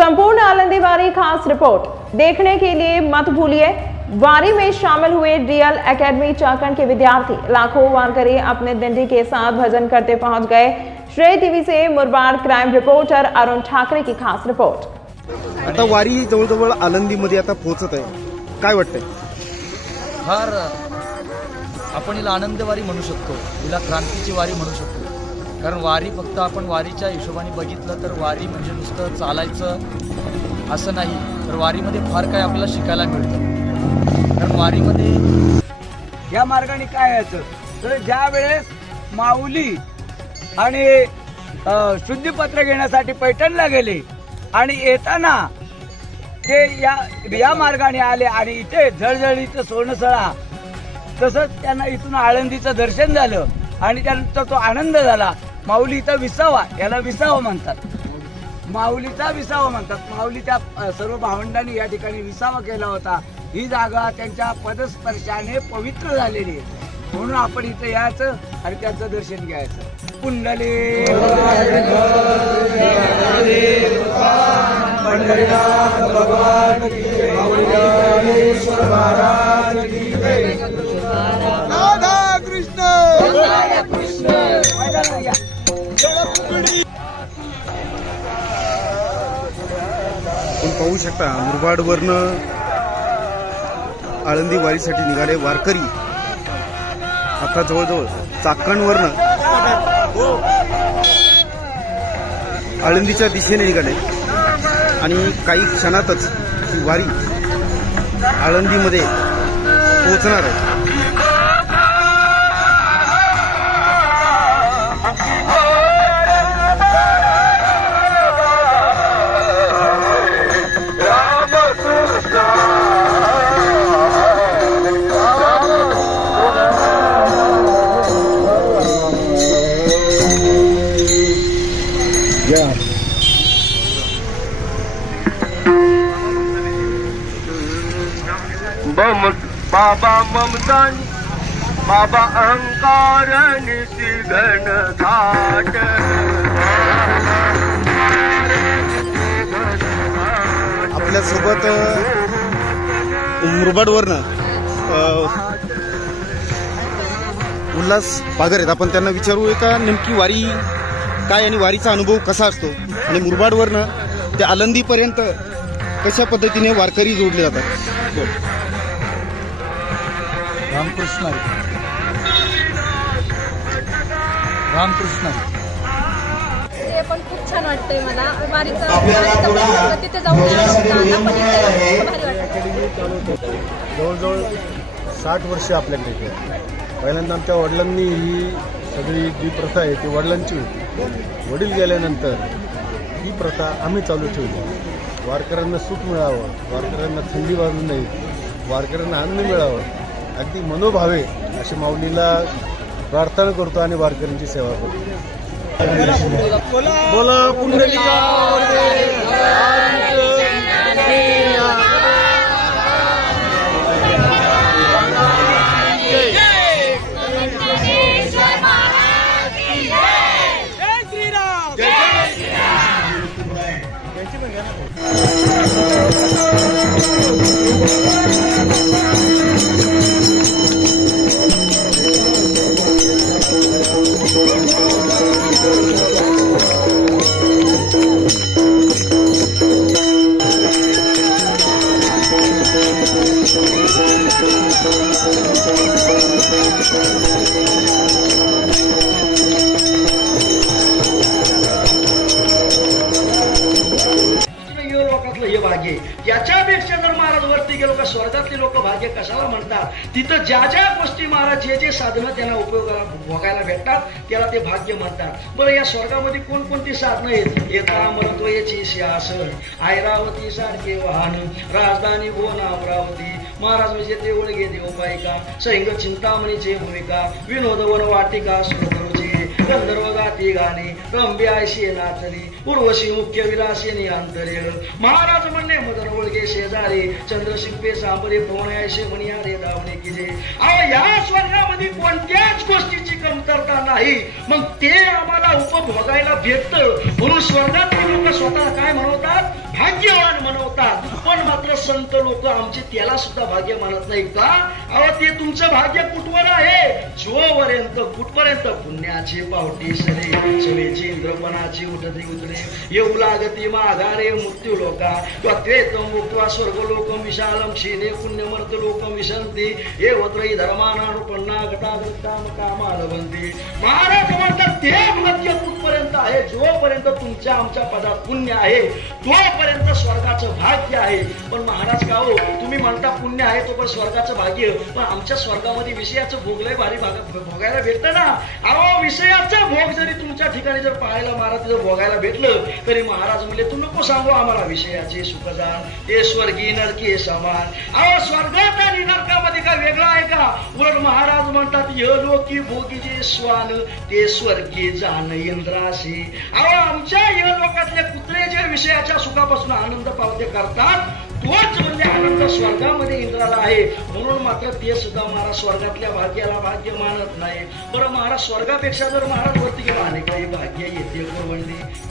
संपूर्ण आलंदी वारी खास रिपोर्ट देखने के लिए मत भूलिए। वारी में शामिल हुए रियल एकेडमी चाकण के विद्यार्थी लाखों वारकरी अपने दिंडी के साथ भजन करते पहुंच गए। श्रेय टीवी से मुरबाड क्राइम रिपोर्टर अरुण ठाकरे की खास रिपोर्ट। आता वारी जवळ आलंदीमध्ये आता पोहोचत आहे, काय वाटतंय? फार आपण हिला आनंद वारी म्हणू शकतो, हिला क्रांतीची वारी म्हणू शकतो। कारण वारी फक्त आपण वारीच्या हिशोबाने बघितलं तर वारी म्हणजे नुसतं चालायचं असं नाही, तर वारीमध्ये फार काय आपल्याला शिकायला मिळतं। कारण वारीमध्ये या मार्गाने काय यायचं तर ज्या वेळेस माऊली आणि शुद्धीपत्र घेण्यासाठी पैठणला गेले आणि येताना ते या मार्गाने आले आणि इथे झळझळीचं सोनसळा, तसंच त्यांना इथून आळंदीचं दर्शन झालं आणि त्यांचा तो आनंद झाला। माऊलीचा विसावा, याला विसावा म्हणतात, माऊलीचा विसावा म्हणतात। माऊलीच्या सर्व भावंडांनी या ठिकाणी विसावा केला होता। ही जागा त्यांच्या पदस्पर्शाने पवित्र झालेली आहे, म्हणून आपण इथे यायचं आणि त्यांचं दर्शन घ्यायचं। कुंडली पंढरीनाथ भगवान की जय, ज्ञानेश्वर महाराज की जय, राधा कृष्ण आपण पाहू शकता मुरबाडवरनं आळंदी वारीसाठी निघाले वारकरी आता जवळजवळ चाकणवरनं आळंदीच्या दिशेने निघाले आणि काही क्षणातच ही वारी आळंदीमध्ये पोहोचणार आहे। बाबा ममतानी बाबा अहंकार निशिगण घाट, आपल्या सोबत मुरबाडवरनं उल्हास पागर आहेत, आपण त्यांना विचारू का नेमकी वारी काय आणि वारीचा अनुभव कसा असतो आणि मुरबाडवरनं ते आलंदीपर्यंत कशा पद्धतीने वारकरी जोडले जातात। रामकृष्ण रामकृष्ण ते पण खूप छान वाटतंय मला। वारीचं तिथे जाऊन जवळजवळ 60 वर्ष आपल्याकडे इथे। पहिल्यांदा आमच्या वडिलांनी ही सगळी जी प्रथा आहे ती वडिलांची होती, वडील गेल्यानंतर ही प्रथा आम्ही चालू ठेवली। वारकऱ्यांना सुख मिळावं, वारकऱ्यांना थंडी वाजू नये, वारकऱ्यांना अन्न मिळावं, अगदी मनोभावे अशी माऊलीला प्रार्थना करतो आणि वारकऱ्यांची सेवा करतो। बोला पुंडलिका भाग्य, याच्यापेक्षा जर महाराज वरती गेलो का स्वर्गातले लोक भाग्य कशाला म्हणतात? तिथं ज्या ज्या गोष्टी महाराज जे साधनं त्यांना उपयोगाला भोगायला भेटतात त्याला ते भाग्य म्हणतात। बरं, या स्वर्गामध्ये कोणकोणती साधनं आहेत? येता अमृतोयची शासन, ऐरावती सारखे वाहन, राजधानी भुवन अमरावती, महाराज म्हणजे ते ओळगे देवपायिका, सैंग चिंतामणीचे भूमिका, विनोद वन वाटिका सुरकरुची, गंधर्व गाती गाणे, रंबे आयशी नाचली, उर्वशी मुख्य विलासिनी अंतरेळ, महाराज म्हणणे मदन ओळगे शेजारी, चंद्रशिंपे सांबरे प्रवणायशे मणियारे धावणे केले। या स्वर्गामध्ये कोणत्याच गोष्टीची कमतरता नाही, मग ते आम्हाला उपभोगायला भेटतं। म्हणून स्वर्गात लोक स्वतः काय म्हणतात? भाग्यवान म्हणवतात, पण मात्र संत लोक आमचे त्याला सुद्धा भाग्य मानत नाही का? अहो ते तुमचं भाग्य कुठवर आहे? जोपर्यंत कुठपर्यंत पुण्याचे पावटी सरे सवेची इंद्रपणाची उठती उतरे येऊ लागती माघारे मृत्यू लोका त्वेत मुक्त्वा स्वर्गलोक विशालम क्षीणे पुण्यमर्त लोक विशंती हे वत्रही धर्मानानुपन्ना गटागृत्ताम कामालवंती. महाराज म्हणतात ते भाग्य कुठपर्यंत आहे? जोपर्यंत तुमच्या आमच्या पदात पुण्य आहे तोपर्यंत स्वर्गाचं भाग्य आहे. पण महाराज का हो तुम्ही म्हणता पुण्य आहे तो पण स्वर्गाचं भाग्य, पण आमच्या स्वर्गामध्ये विषयाचं भोगलंय भारी भोगायला भेटतं ना. अहो विषयाचं भोग जरी तुमच्या ठिकाणी जर पाहायला महाराज जर भोगायला भेटलं तरी महाराज म्हणले तू नको सांगू आम्हाला विषयाचे सुखदान ते स्वर्गी नरकी समान. अहो स्वर्गात आणि नरकामध्ये काय वेगळं आहे का? उलट महाराज म्हणतात यलोकी भोगी जे स्वान ते स्वर्गी जाण इंद्राशी. अहो आमच्या यलोकातले कुत्रे जे विषयाच्या सुखापासून आनंद पावते करतात तोच म्हणजे आनंद स्वर्गामध्ये इंद्राला आहे. म्हणून मात्र ते सुद्धा महाराज स्वर्गातल्या भाग्याला भाग्य मानत नाही. बरं महाराज स्वर्गापेक्षा जर महाराज वरती गेला आणि काही भाग्य येते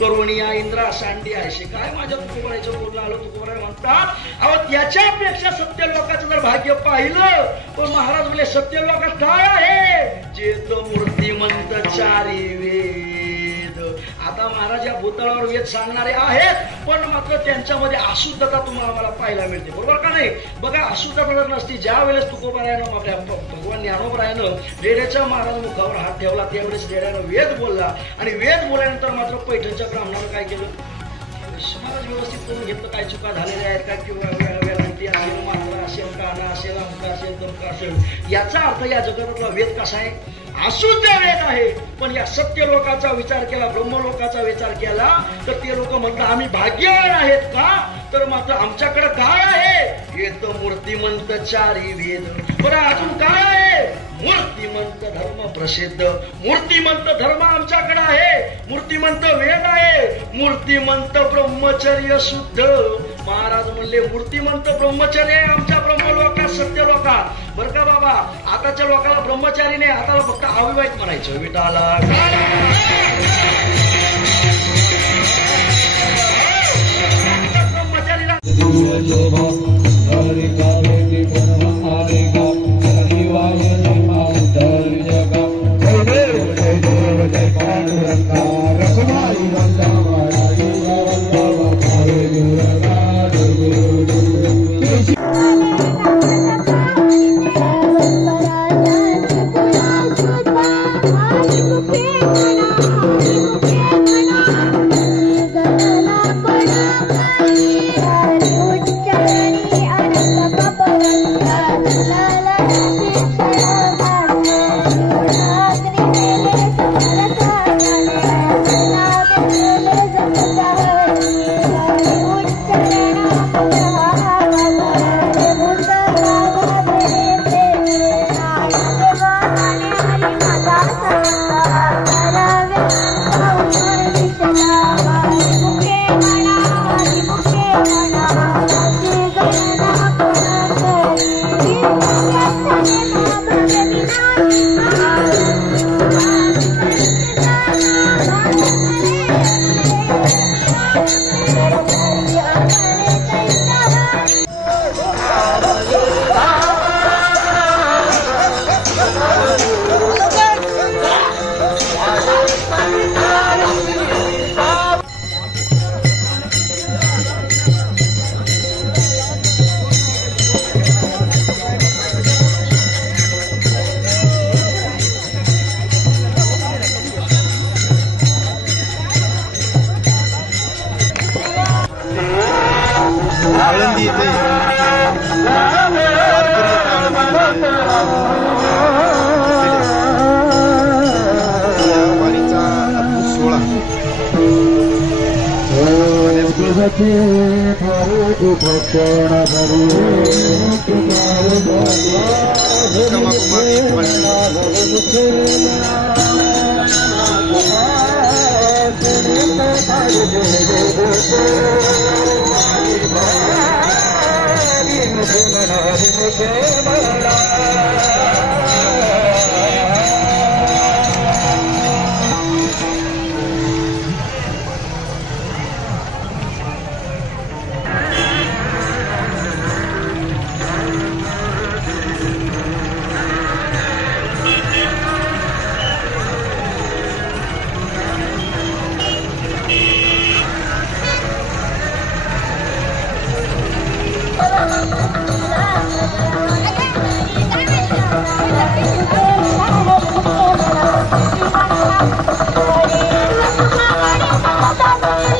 करुणिया इंद्रा सांडी आहे काय माझ्या तुकोबरायचं बोलणं आलं तुकोबराय म्हणतात. अहो त्याच्यापेक्षा सत्य लोकांचं जर भाग्य पाहिलं पण महाराज बोले सत्य लोकात काय आहे? चेत मूर्तिमंत चारी वेद. आता महाराज या भूतळावर वेद सांगणारे आहेत पण मात्र त्यांच्यामध्ये अशुद्धता तुम्हाला मला पाहायला मिळते, बरोबर का नाही? बघा अशुद्धता जर नसती ज्या वेळेस तुकोबरायानं आपल्या भगवान ज्ञानोबरायानं डेऱ्याच्या महाराज मुखावर हात ठेवला त्यावेळेस डेऱ्यानं वेद बोलला आणि वेद बोलल्यानंतर मात्र पैठणच्या ब्राह्मणानं काय केलं? महाराज व्यवस्थित करून घेतलं काय चुका झालेल्या आहेत का किंवा वेळांती असेल मात्रा असेल काना असेल अंक असेल दमका असेल याचा अर्थ या जगातला वेद कसा आहे? अशुद्ध वेद आहे. पण या सत्य लोकाचा विचार केला ब्रह्मलोकाचा विचार केला तर ते लोक म्हणतात आम्ही भाग्यवान आहेत का? तर मात्र आमच्याकडे काय आहे? येत मूर्तिमंत चारी वेद. बरं अजून काय आहे? मूर्तिमंत धर्म प्रसिद्ध. मूर्तिमंत धर्म आमच्याकडे आहे, मूर्तिमंत वेद आहे, मूर्तिमंत ब्रह्मचर्य शुद्ध. महाराज म्हणले मूर्तिमंत ब्रह्मचर्य आहे आमच्या ब्रह्मलोकात सत्य लोकात. बरं का बाबा आताच्या लोकांना ब्रह्मचारी नाही, आता फक्त अविवाहित म्हणायचं विटाला. आळंदी येथे वारीचा अद्भुत सोहळा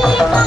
वारी